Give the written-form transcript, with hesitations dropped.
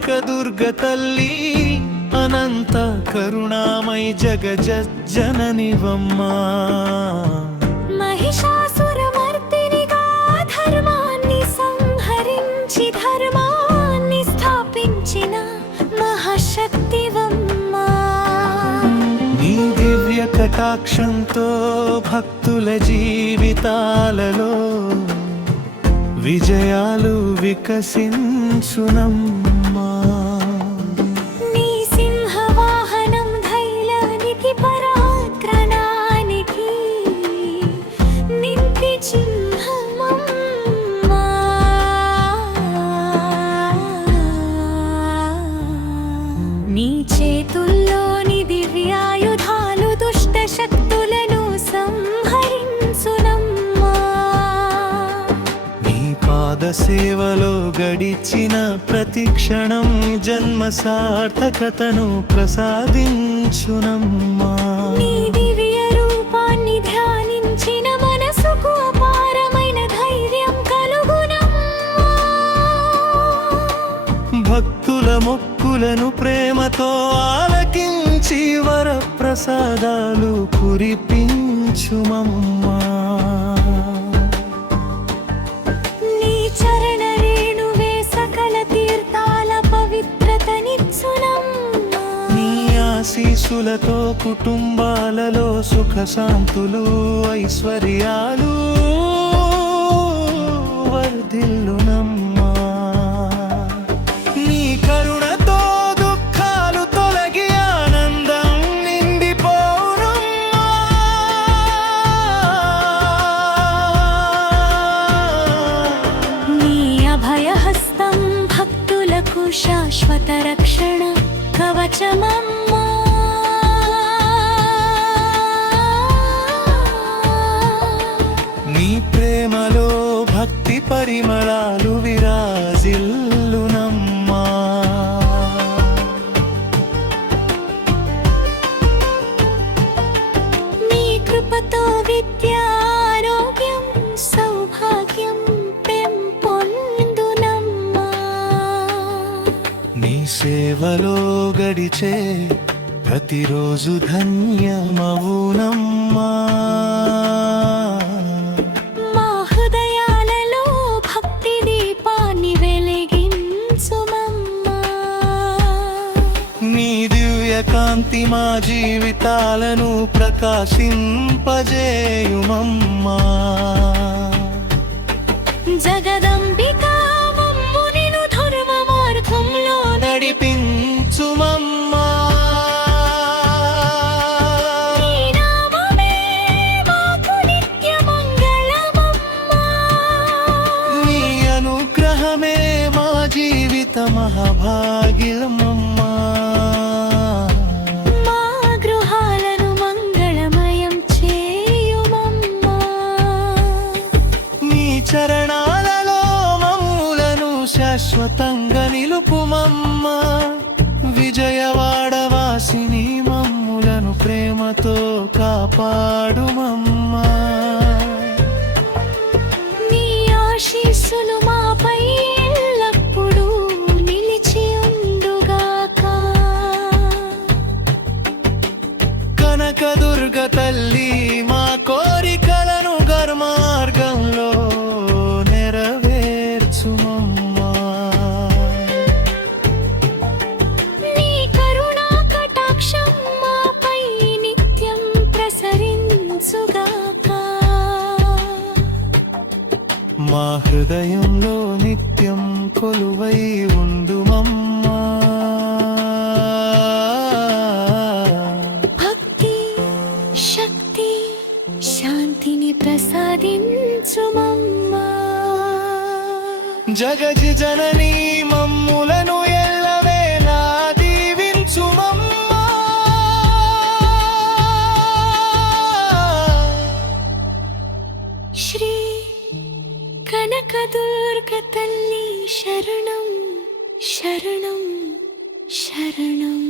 కనకదుర్గ తల్లి అనంత కరుణామై జగజ్జననివమ్మా. మహిషాసురమర్దినిగా ధర్మాన్ని సంహరించి ధర్మాన్ని స్థాపించిన మహాశక్తివమ్మా. నీ దివ్య కటాక్షంతో భక్తుల జీవితాలలో విజయాలు వికసించునమ్మా. నీ సింహవాహనం ధైర్యానికి పరాక్రమానికి నిత్య చిహ్నమమ్మా. నీ చేతుల్లోని దివ్యాయుధాలు దుష్ట శక్తులను సంహరించునమ్మా. పాద సేవలో గడిచిన ప్రతి క్షణం జన్మ సార్థకతను ప్రసాదించునమ్మా. నీ దివ్య రూపాన్ని ధ్యానించిన మనసుకు అపారమైన ధైర్యం కలుగునమ్మా. భక్తుల మొక్కులను ప్రేమతో ఆలకించి వరప్రసాదాలు కురిపించుమమ్మా. ఆశీసులతో కుటుంబాలలో సుఖ శాంతులు ఐశ్వర్యాలు వర్ధిల్లునమ్మా. నీ కరుణతో దుఃఖాలు తొలగి ఆనందం నిండిపోవునమ్మా. నీ అభయహస్తం భక్తులకు శాశ్వత రక్షణ కవచమమ్మా. నీ ప్రేమలో భక్తి పరిమళాలు విరాజిల్లునమ్మా. నీ కృపతో విద్య ఆరోగ్యం సౌభాగ్యం పెంపొందునమ్మా. నీ సేవలో గడిచే ప్రతిరోజు ధన్యమవునమ్మా. మా హృదయాలలో భక్తి దీపాన్ని వెలిగించుమమ్మా. నీ దివ్య కాంతి మా జీవితాలను ప్రకాశింపజేయుమమ్మా. జగదంబికా మమ్ము నిను ధర్మ మార్గంలో నడిపించుమమ్మా. నీ నామమే మాకు నిత్య మంగళమమ్మా. నీ అనుగ్రహమే మా జీవిత మహాభాగ్యమమ్మా. మా గృహాలను మంగళమయం చేయుమమ్మా. నీ చరణాలలో మమ్ములను శాశ్వతంగా నిలుపుమమ్మా. విజయవాడవాసిని మమ్ములను ప్రేమతో కాపాడుమమ్మా. నీ ఆశీస్సులు మాపై ఎల్లప్పుడూ నిలిచి ఉండుగాక. కనకదుర్గ తల్లి మా కోరికలను గర్మార్గంలో నెరవేర్చుమమ్మా. నీ కరుణా కటాక్షం మాపై నిత్యం ప్రసరించుగాక. మా హృదయంలో నిత్యం కొలువై ఉండుమమ్మా. భక్తి శక్తి శాంతిని ప్రసాదించుమమ్మా. జగజి జననీ మమ్ములను ఎల్లవేళలా దీవించుమమ్మా. శ్రీ కనకదుర్గ తల్లి శరణం శరణం శరణం.